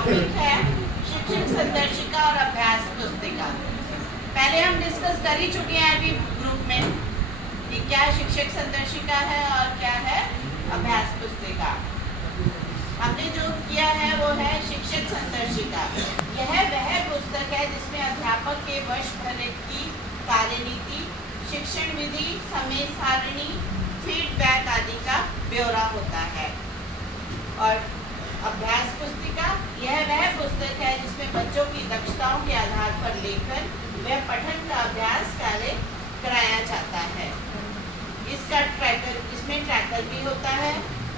Topic है शिक्षक संदर्शिका और अभ्यास पुस्तिका। पहले हम डिस्कस कर ही चुके हैं अभी ग्रुप में कि क्या शिक्षक संदर्शिका है और क्या है अभ्यास पुस्तिका। हमने जो किया है वो है शिक्षक संदर्शिका। यह वह पुस्तक है जिसमें अध्यापक के वर्ष भर की कार्यनीति, शिक्षण विधि, समय सारणी, फीडबैक आदि का ब्यौरा होता है। और अभ्यास पुस्तिका यह वह पुस्तक है जिसमें बच्चों की दक्षताओं के आधार पर लेखन व पठन का अभ्यास कार्य कराया जाता है। इसका इसमें ट्रैकर भी होता है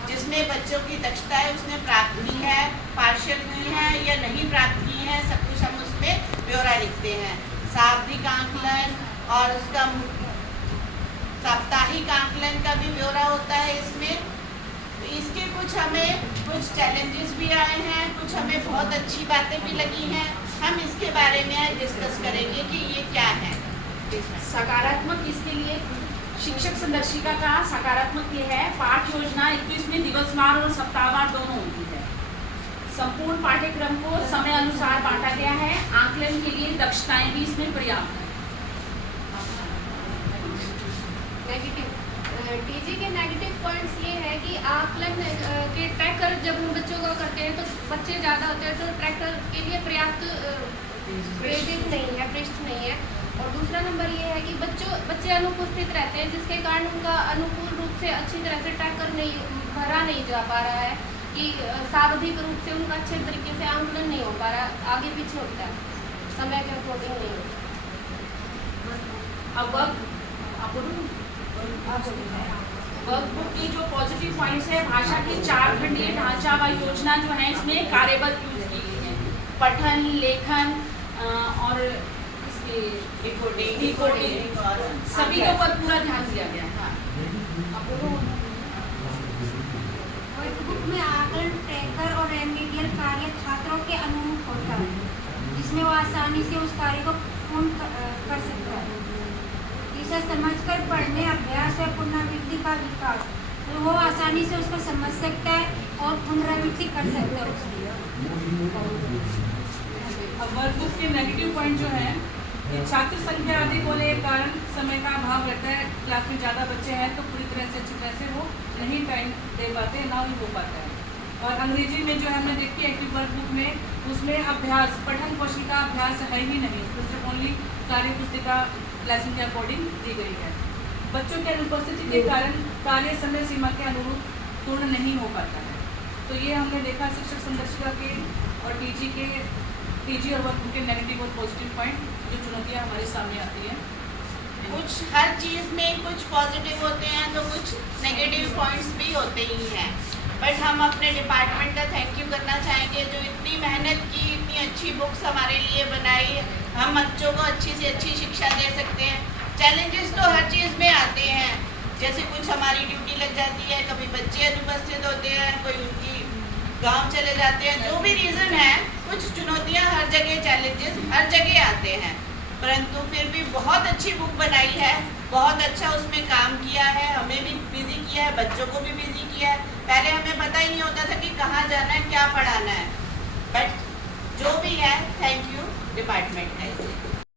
जिसमें बच्चों की दक्षता है उसने प्राप्त की है, पार्शियल की है या नहीं प्राप्त की है, सब कुछ हम उसमें ब्यौरा लिखते हैं। शाब्दिक आंकलन और उसका साप्ताहिक आंकलन का भी ब्यौरा होता है इसमें। इसके कुछ चैलेंजेस भी आए हैं, कुछ हमें बहुत अच्छी बातें भी लगी हैं। हम इसके बारे में डिस्कस करेंगे कि ये क्या है। सकारात्मक इसके लिए शिक्षक संदर्शिका का सकारात्मक ये है, पाठ योजना 21 में दिवसवार और सप्ताहवार दोनों होती है। संपूर्ण पाठ्यक्रम को समय अनुसार बांटा गया है। आंकलन के लिए दक्षताएं भी इसमें पर्याप्त है। टीजी के नेगेटिव पॉइंट्स ये है कि आकलन के ट्रैकर जब हम बच्चों का करते हैं तो बच्चे ज़्यादा होते हैं तो ट्रैकर के लिए पर्याप्त पृष्ठ नहीं है। और दूसरा नंबर ये है कि बच्चे अनुपस्थित रहते हैं जिसके कारण उनका अनुकूल रूप से अच्छी तरह से ट्रैकर भरा नहीं जा पा रहा है कि शाब्दिक रूप से उनका अच्छे तरीके से आंकलन नहीं हो पा रहा, आगे पीछे होता है, समय के अकॉर्डिंग नहीं होता। वर्कबुक की जो पॉजिटिव पॉइंट्स है, भाषा की 4 खंडीय ढांचा व योजना जो है इसमें कार्यबद्ध यूज की गई है। पठन, लेखन और डिकोडिंग सभी के ऊपर पूरा ध्यान दिया गया है। वर्कबुक में आकलन, ट्रैकर और रेमेडियल कार्य छात्रों के अनुरूप होता है जिसमें वो आसानी से उस कार्य को पूर्ण कर सकता है। इसे समझकर पढ़ने, अभ्यास और पुनरावृत्ति का विकास, तो वो आसानी से उसको समझ सकता है और पुनरावृत्ति कर सकता है उसकी। अब वर्कबुक के नेगेटिव पॉइंट जो है कि छात्र संख्या अधिक होने के कारण समय का अभाव रहता है। क्लास में ज़्यादा बच्चे हैं तो पूरी तरह से अच्छी तरह से वो नहीं टाइम दे पाते हैं, ना ही हो पाता है। और अंग्रेजी में जो हमने देखी एक्टिव वर्कबुक में उसमें अभ्यास, पठन कौशल का अभ्यास है ही नहीं, उसमें सिर्फ ओनली कार्य पुस्तिका लेसन के अकॉर्डिंग दी गई है। बच्चों की अनुपस्थिति के कारण कार्य समय सीमा के अनुरूप पूर्ण नहीं हो पाता है। तो ये हमने देखा शिक्षक संदर्शिका के और टीजी और वर्कबुक के नेगेटिव और पॉजिटिव पॉइंट, जो चुनौतियाँ हमारे सामने आती हैं। कुछ हर चीज़ में कुछ पॉजिटिव होते हैं तो कुछ नेगेटिव पॉइंट्स भी होते ही हैं। बट हम अपने डिपार्टमेंट का थैंक यू करना चाहेंगे जो इतनी मेहनत की, इतनी अच्छी बुक्स हमारे लिए बनाई। हम बच्चों को अच्छी से अच्छी शिक्षा दे सकते हैं। चैलेंजेस तो हर चीज़ में आते हैं, जैसे कुछ हमारी ड्यूटी लग जाती है, कभी बच्चे अनुपस्थित होते हैं, कोई उनकी गांव चले जाते हैं, जो भी रीज़न है, कुछ चुनौतियां हर जगह, चैलेंजेस हर जगह आते हैं। परंतु फिर भी बहुत अच्छी बुक बनाई है, बहुत अच्छा उसमें काम किया है, हमें भी बिजी किया है, बच्चों को भी बिजी किया है। पहले हमें पता ही नहीं होता था कि कहाँ जाना है, क्या पढ़ाना है। बट जो भी है, थैंक यू डिपार्टमेंट है।